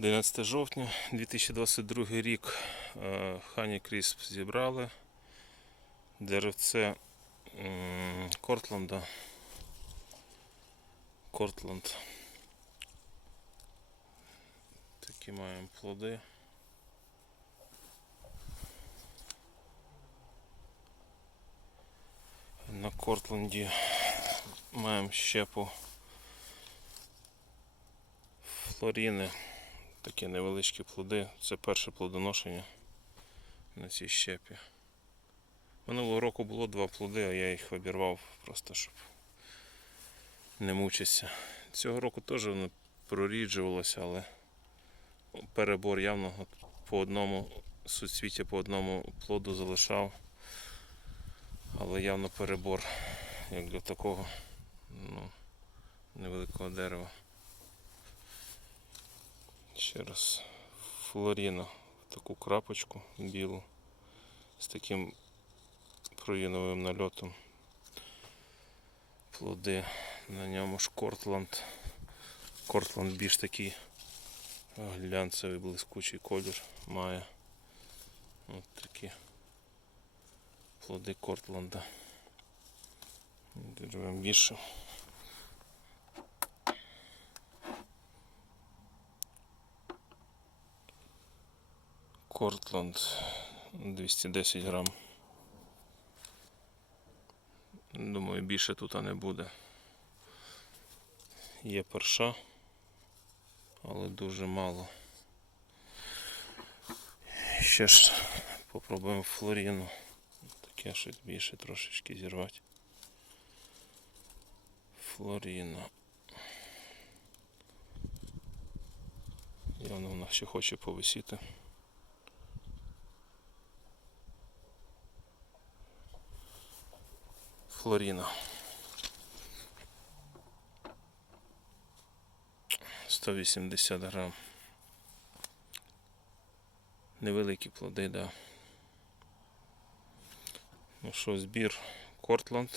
11 жовтня 2022 рік е, Хані Крісп зібрали деревце Кортланда. Кортланд. Такі маємо плоди. На Кортленді маємо щепу флоріни. Такі невеличкі плоди. Це перше плодоношення на цій щепі. Минулого року було два плоди, а я їх обірвав просто, щоб не мучитися. Цього року теж воно проріджувалося, але перебор явно по одному суцвіття по одному плоду залишав. Але явно перебор, як для такого ну, невеликого дерева. Ще раз флоріна в таку крапочку білу з таким проїновим нальотом. Плоди на ньому ж Кортланд. Кортланд більш такий глянцевий блискучий колір має. От такі плоди Кортланда. Деревом більше. Кортланд 210 грам. Думаю, більше тут не буде. Є перша, але дуже мало. Ще ж попробуємо флоріну. Таке щось більше трошечки зірвати. Флоріна. Явно вона ще хоче повисіти. Флоріна. 180 грам. Невеликі плоди, да. Ну що, збір Кортланд.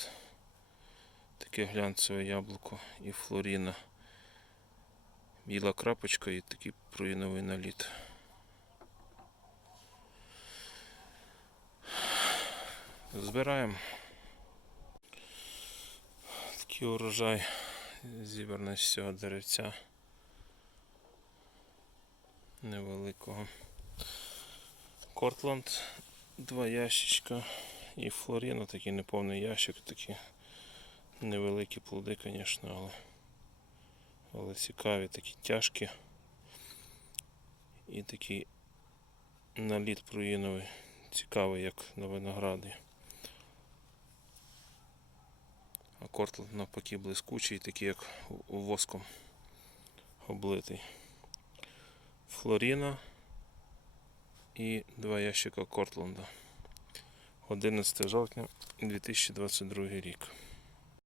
Таке глянцеве яблуко і Флоріна. Біла крапочка і такий проїновий наліт. Збираємо. Такий урожай. Зібраний з цього деревця. Невеликого. Кортланд, два ящичка. І Флоріна, такий неповний ящик, такі невеликі плоди, звісно, але, але цікаві, такі тяжкі. І такий наліт проїновий, цікавий, як на винограді. А Кортланд навпаки блискучий, такий як воском облитий. Флоріна і два ящика Кортланда. 11 жовтня 2022 рік.